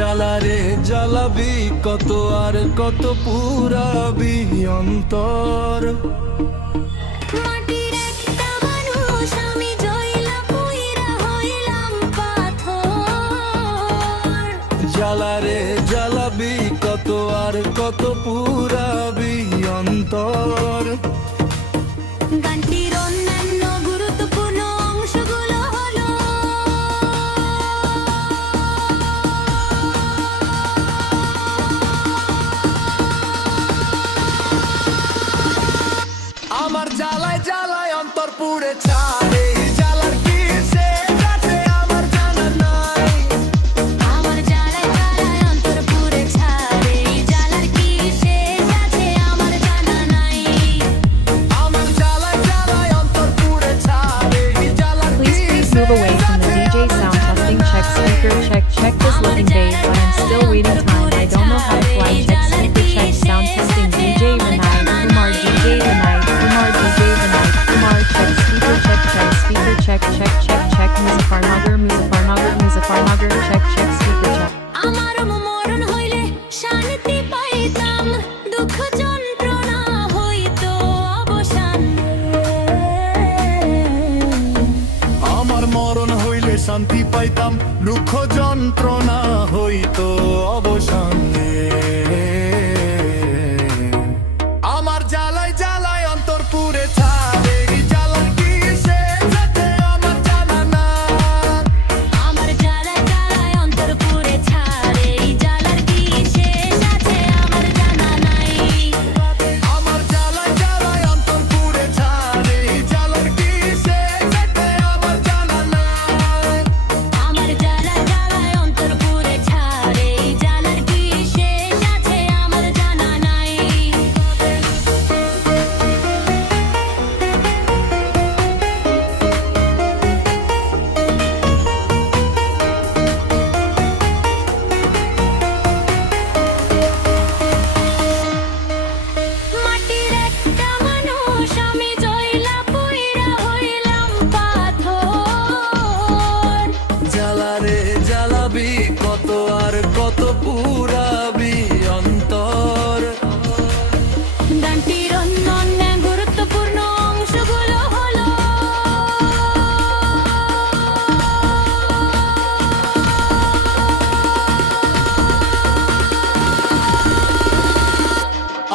জ্বালারে জ্বালাবি কত আর কত পুরাবি অন্তর। মাটির একটা মানুষ আমি জয়লা পুইরা হইলাম পাথর। জ্বালারে জ্বালাবি কত আর কত পুরাবি অন্তর। গানটির অন্যান্য গুরুত্বপূর্ণ অংশগুলো হলো আমার জ্বালায় জ্বালায় অন্তর পুড়ে ছাড়ে, জ্বালার কি শেষ আছে আমার জানা নাই। আমার জ্বালায় জ্বালায় অন্তর পুড়ে ছাড়ে, জ্বালার কি শেষ আছে আমার জানা নাই। আমার জ্বালায় জ্বালায় অন্তর পুড়ে ছাড়ে, জ্বালার কি Please move away from the DJ sound testing. Check speaker check this looking babe. I am still waiting time. I don't know how to fly. Check speaker check sound testing. DJ Vinay Kumar DJ Vinay Kumar DJ Vinay Kumar check speaker check Muzaffarnagar check speaker check. আমার মরণ হইলে শান্তি পাইতাম, দুঃখ যন্ত্রণা হইতো অবসান। আমার মরণ হইলে শান্তি পাইতাম, দুঃখ যন্ত্রণা হইতো অবসান। আমার জ্বালায় জ্বালায় অন্তর পুড়ে ছাড়ে, জ্বালার কি শেষ আছে আমার জানা নাই। আমার জ্বালায় জ্বালায় অন্তর পুড়ে ছাড়ে, জ্বালার কি শেষ আছে আমার জানা নাই। আমার জ্বালায় জ্বালায় অন্তর পুড়ে ছাড়ে, জ্বালার কি শেষ আছে আমার জানা নাই। আমার জ্বালায় জ্বালায় অন্তর পুড়ে ছাড়ে, জ্বালার কি শেষ আছে আমার জানা নাই। মাটির একটা মানুষ আমি জয়লা পুইরা হইলাম পাথর। জ্বালারে জ্বালাবি কত আর কত পুরাবি অন্তর। গানটির অন্যান্য গুরুত্বপূর্ণ অংশগুলো হলো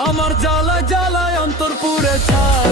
আমার জ্বালায় জ্বালায় অন্তর পুড়ে ছাড়ে।